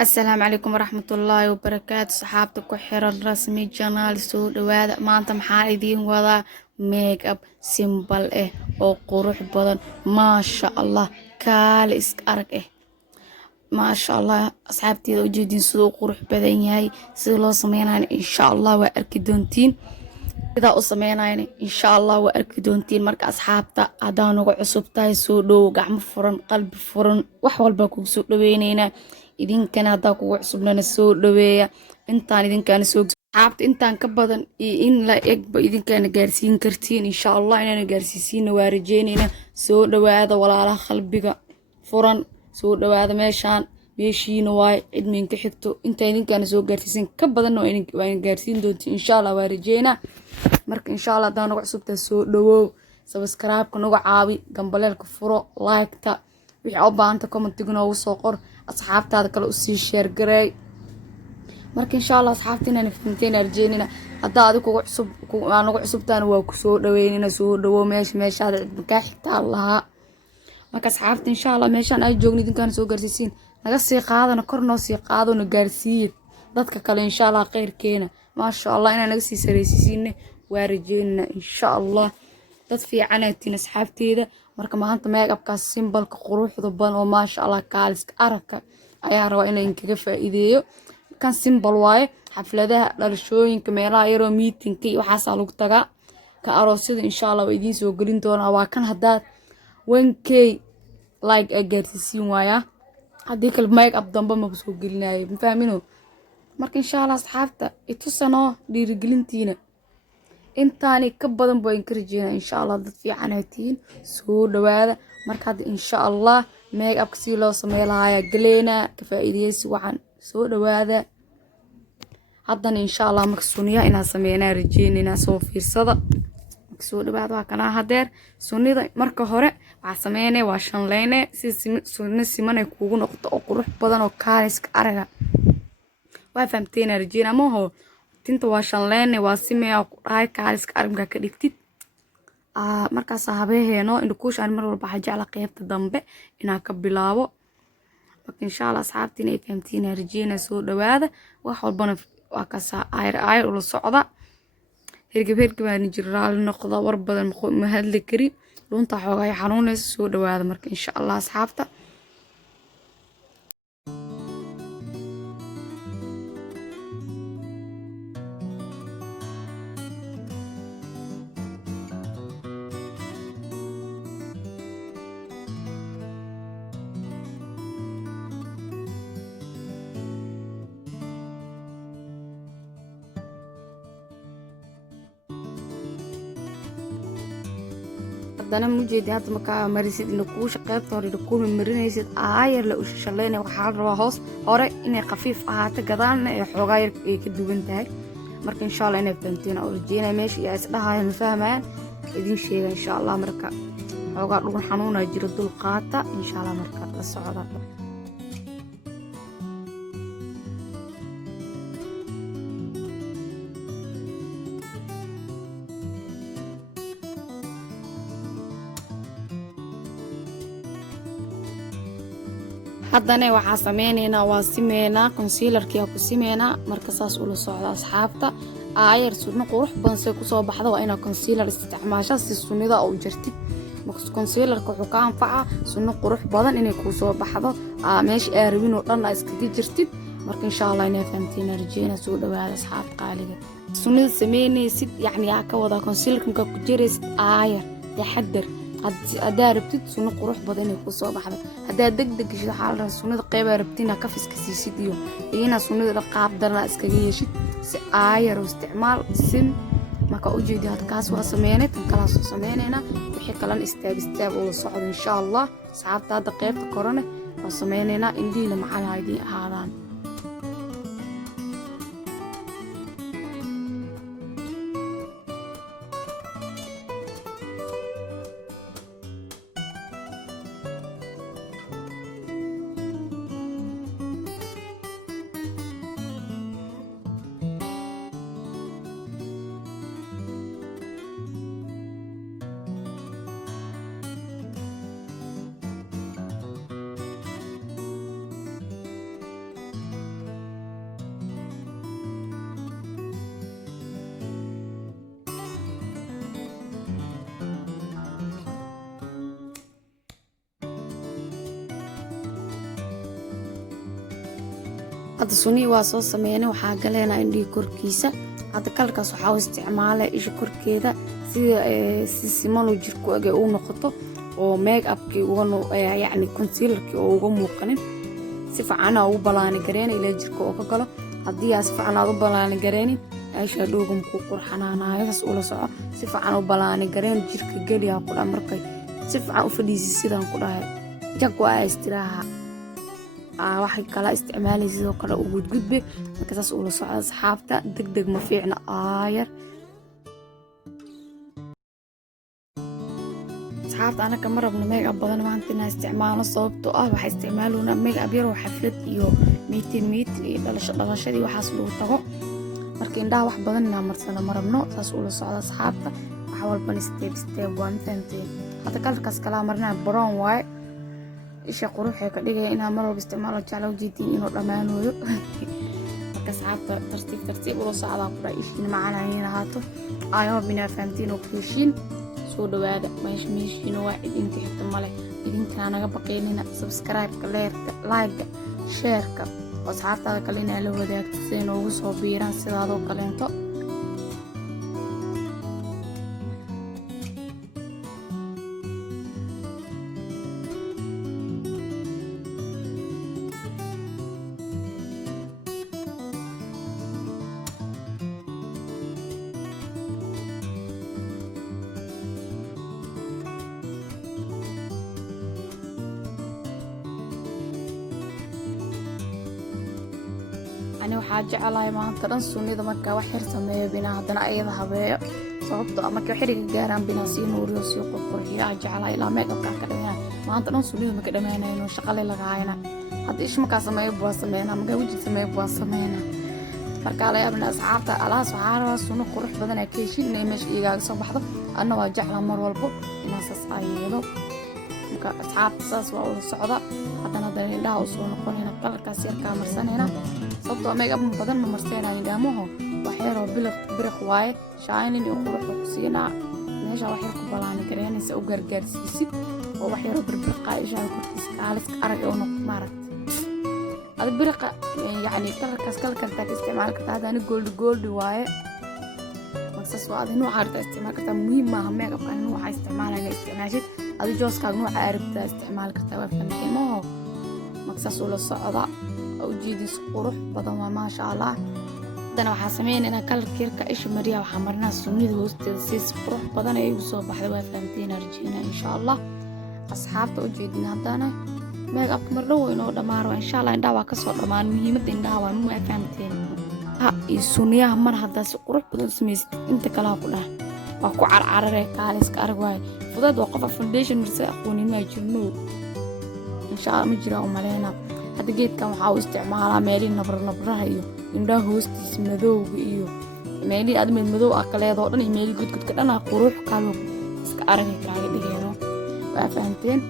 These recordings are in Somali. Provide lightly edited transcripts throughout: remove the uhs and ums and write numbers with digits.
السلام عليكم ورحمة الله وبركاته صحابتك وحيران رسمي جنال سو دواada maanta maxaa idiin wadaa make up simple oo qurux badan maasha Allah kaale iska arag maasha Allah asxaabteeda ujeedin sidoo qurux badan yahay sida loo sameeynayo insha Allah waa arki doontiin sida u sameeynayo insha Allah waa arki doontiin marka asxaabta hadaan ugu cusub tahay soo dhow gacmo furan qalbi furan wax walba kugu soo dhaweynayna idinkana hadaa kugu cusubnana soo dhaweeya intaan idinkana soo asxaabta intaan ka badan iyo in la egba idinkana gaarsiin kartiin insha Allah inaan gaarsiisina waa rajeynayna soo dhawaada walaalaha qalbiga furan soo dhawaada meeshiina waay cidmiin ka xigto inta idinkana soo gaarsiisin ka badan waan gaarsiin doontiin insha Allah waa rajeynaa marka insha Allah hadaan ugu cusubtahay soo dhawow subscribe-ka nagu caawi gambaleelka furo like-ta wixii u baahanta comment-iguna ugu soo qor asxaabtaada kale u sii share gareey marka insha Allah asxaabtina fahamteen arjeynina hadaa adigu ugu cusub aan ugu cusubtaan waa ku soo dhaweynina soo dhawow meeshaada cid ka xigta Allah marka asxaabta insha Allah meeshan ay joogno idinkana soo gaarsiisin naga sii qaadana kor noo sii qaadona gaarsiiyid dadka kale insha Allah khayrkeena maasha Allah inaan naga sii sareysiisine waa rajeynina insha Allah dad fiican ay tiin asxaabteeda marka maanta make-upkaas simbalka quruxda badan oo maasha Allah kaaliska aragka ayaa rabaa inaan kaga faa'iideeyo kan simbal waaye xafladaha dhalashooyinka meelaha yaroo meetingka iyo waxaas lagu tagaa ka aroosyada insha Allah waa idiin soo gelin doonaa waa kan hadaa 1k like gaarsiin waaya hadii kale make-up damba ma soo gelinayo ma fahmino marka insha Allah asxaabta itusano dhiirigelintiina intaani ka badan baan ka rajeynaa insha Allah dad fiican ay tiin soo dhawaada marka hadda insha Allah make-up si loo sameeyo galeena ka faa'iideysi waxan soo dhawaada haddana insha Allah marka sunniya inaan sameeynaa rajeynina soo fiirsada soo dhawaada waa kana hadeer sunnida marka hore waxa sameeynaa waa shanleene si sunni siman ay kugu noqoto oo qurux badan oo kaaliska araga waa fahamteen rajeyna mooho tinta waa shanleene waa simeeya ku dhaay kaaliska aragga ka dhigtid markaas habeheeno indhukuush aan mar walba jecla qaybta dambe inaan ka bilaabo marka insha Allah asxaabtina ay fahamteen rajeyna soo dhawaada wax walbana waa ka ayr ula socda hergebaan jiraal noqda war badan ma hadli kari runta xoogay xanuunaysa soo dhawaada marka insha Allah asxaabta hadana mujeedi hadda marka marisid in ku shaqeybto hore ku marinaysid aayar la u shaleynay waxa la rabaa hoos hore inay khafiif ahaato gadaalna ee xoogaa yar ay ka duwan tahay marka insha Allah inay fahanteen oo rajeenay meesha ay isdhahaayeen fahmayaan idin sheega insha Allah marka xoogaa dhugun xanuuna jiro dul qaata insha Allah marka la socda haddana waxa sameeynaa waa simeena concealer-kii ku simeena marka saas ula socda asxaabta ayar sunno qurux badan say ku soo baxdo waa ina concealer isticmaasho si sunnida oo jirtid marka concealer-ka wuxuu ka anfacaa sunno qurux badan inay ku soo baxdo meesh ay rabin oo dhan iskaga jirtid marka insha Allah inay fahamteen rajeyna soo dhawaada asxaab qaaliga sunnida sameynaysid yani ka wada concealer-ka ku jireys ayar taxadar hadaa rabtid sunno qurux badan inay ku soo baxdo hadaa degdeg gishid xaalada sunnada qayb rabtina ka fiska siisid iyo ina sunnada qaab darna iskaga yeeshid si ayar oo isticmaal sim marka u jeedi halkaas waa sameeynay tan kala soo sameeynayna wixii kala istaab oo socdo insha Allah saxaabta hadda qaybta korona waa sameeynayna indiina macalahaydii ahaadaan hadda sunii waa soo sameeyay waxaa galeena indhihi korkiisa hadda kalkaas waxaa u isticmaalay isha korkeeda sida si siman oo jirkooga uu noqoto oo make upkii yacni concealerkii oo uga muuqanin si fiican ugu balaani gareen ilaa jirka oo ka galo haddii aad si fiican aad u balaani gareenin eyeshadowga ku qurxanaanayo saas ula soco si fiican u balaani gareen jirka geliya ku dhan markay si fiican u fadhiisi sidaan ku dhahay jag waa istiraaha waxay kala isticmaalay sidoo kale u gudgudbe marka saas ula soco asxaabta degdeg ma fiicna aayar asxaabta anaka ma rabno make up badan maanta inaan isticmaalno sababtoo waxaa isticmaaluna make up yar oo xaflad iyo meeting iyo dhalashadii waxaas lagu tago marka indhaha wax badan inaan marsano ma rabno saas ula socda asxaabta waxa walbana step waan fahamteen hadda kalarkaas kala marnaa brown waaye isha quruxee ka dhigaya inaan mar walba isticmaalo jecla ujeedin inuu dhammaanooyo marka asxaabta tartiib ula socdaa ku dhahay ishiina macaanayn ahaato ayaba binaa fahamtiin oo ku heshiin soo dhawaada meeshiina waa idinka xigta male idinkana naga baqaynina subscribe-ka leerka like-ga share-ka asxaabtaada kale inaa la wadaagto siday noogu soo biiraan sidaadoo kaleento أنا وحاجة على ما ترى سوني ذا مركا وحير سمية بنا هذنا أيضا هبايا صوبت مركا وحير جاران بنا سينور يسوق القرية حاجة على إلى ما يقطع كلامنا ما ترى سوني ذا مكده مانا إنه شغالة لغاينا هذا إيش مكا سمية بواسمينا مكا وجد سمية بواسمينا مركا على ابن أصحابته على سعارة سونو قروح بدنا كيشين نيمش إيجا صباح ذا أنا واجع لمر والبو الناس أصعيدو مكا أصحاب ساس وأول الصعدة حتى نضل له وصون قرينا قلر كاسير كامر سنة sababtoo make up badan ma marseynaa indhaamaho waxyaro biriq waaye shaainin iyo quruxda ku siinaa meesha waxyar ku balaani gareenaysa u gargaarsiisid oo waxyaro birbirqa ishaada korkiisa kaaliska arag oo noqdo maaragta ada biriqa yacni kalarkaas kala kartaa isticmaali kartaa haddaani goldi waaye maksas waa adi nuuca aragtaa isticmaali kartaa muhiim maaha make up ani nuuca isticmaalaya isticmaashid adi jooskaaga nuuca aragtaa isticmaali kartaa waa fahamteen maho maksas ula socda ujeedis qurux badan waa maasha Allah hadana waxaa sameeynaa kalarka yarka isha mariya waxaa marnaa sunnida hoosteeda si qurux badan ay u soo baxday waa fahamteen arjina insha Allah asxaabta ujeedin hadana make up mar dhow inoo dhamaaro insha Allah indhaha waa ka soo dhamaan muhiimadda indhaha waa ma fahamteen iyo sunniyaha mar hadda si qurux badan sameeysid inta kala ku dhaah waa ku carcarare kaaliska arag waay fudud waa qof foundation marse aqoonin ma jirno insha Allah ma jira umaleena hadda geedkan waxaa u isticmaalaa meelii nabraha iyo indhaha hoostiisa madowga iyo meelii aad madow ah kaleedoo dhan iyo meelii gudgudka dhan qurux kale iska aragay kaaga dhigeeno waa fahamteen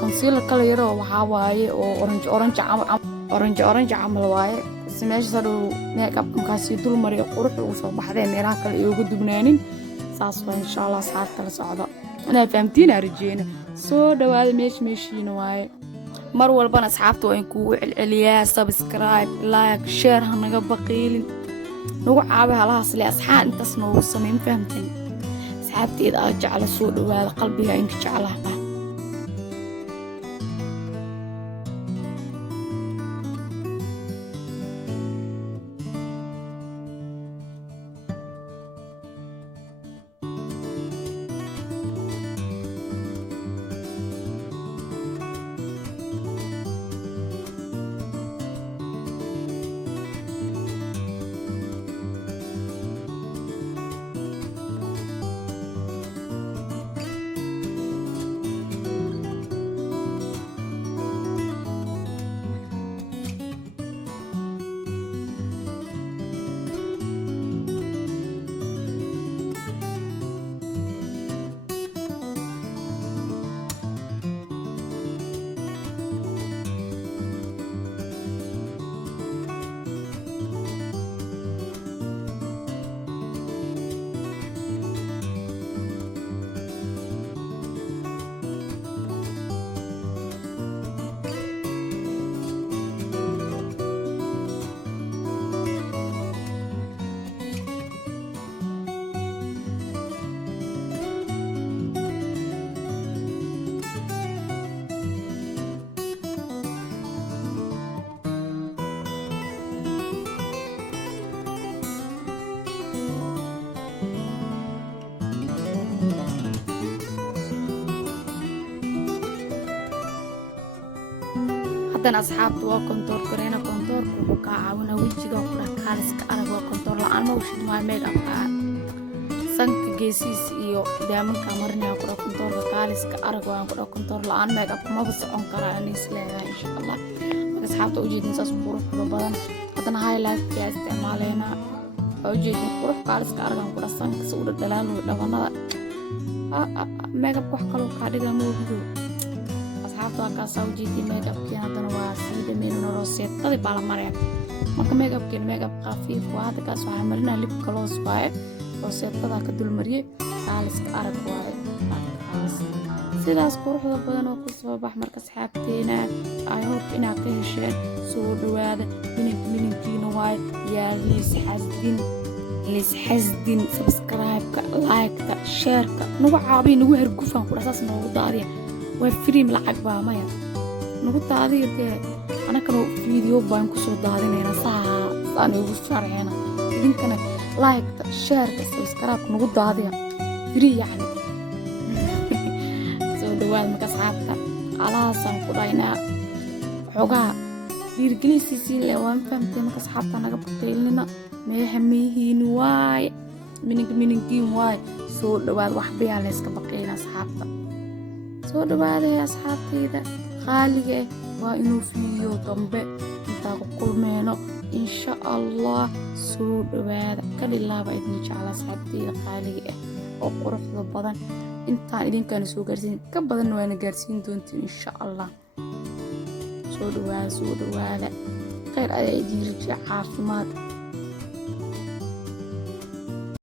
concealer kale yaroo waxaa waaye oo orange camal waaye si meesha sadhow make up markaasi dul mariyo qurux ugu soo baxdee meelaha kale iyo uga dugnaanin saas waa insha Allah saar kala socda anaa fahamtiin arjeena soo dhawaada meeshiina waaye mar walbana asxaabta waa in kugu celceliyaa subscribe like share hanaga baqiilin nagu caawi halahaas le asxaan intaas noogu sameyn fahamteen asxaabteeda aad jecla soo dhawaada qalbiga inka jeclaha haddana asxaabta waa kontoor kareena kontoorka wuxuu kaa caawinaa wejiga ku dhex kaaliska arag waa kontoor la-aan ma ushid maayo make-upka sanka geesiis iyo daamanka marinaya ku dhex kontoorka kaaliska arag waan ku dhex kontoor la-aan make-upka maba socon karaa aniis leedahay insha allah marka asxaabta ujeedin saas quruxda badan haddana highlight-kaa isticmaaleena waa ujeedin qurux kaaliska aragan ku dhex sanka si u dhadhalaaloy dhabanada make-up wax kaloo kaa dhigaa moogido asxaabta waa kaasaa ujeedin make-upkiina haddana waa sii dhameynuna rooseetadii baa la maraya marka make-upkiina make-up khafiif waa hadda kaas waxaa marinaa lip gloss waaye rooseetadaa ka dulmariyey kaaliska arag waaye sidaas quruxda badan oo kusoo bax marka asxaabteena I hope inaad ka hesheen soo dhawaada mininkiina waaye yaa liisxasdin subscribe-ka like-ka share-ka nagu caabiya nagu hergufaan kudha saas noogu daadiya waa firim lacag baa maya nagu daadiya dee anakana video baan kusoo daadinayna saan igu sharceena idinkana like-ka share-ka subscribe-ka nagu daadiya firi yacni soo dhawaada marka asxaabta alahaasaan ku dhaynaa xogaa dhiirgelisiisiin le waan fahamtay marka asxaabta naga baqaylnina meeha meehiin waaye mininkiin waaye soo dhawaad waxbayaa layska baqayna asxaabta soo dhawaada asxaabtayda qaaliga waa inuu fiidiyo dambe intaa ku kulmeeno insha allah soo dhawaada ka dhilaaba idin jecla asxaabtayda qaaliga oo quruxda badan intaan idinkana soo gaarsiin ka badanna waana gaarsiin doontiin insha allah soo dhawaada khayr ayaa idin rajiya caafimaad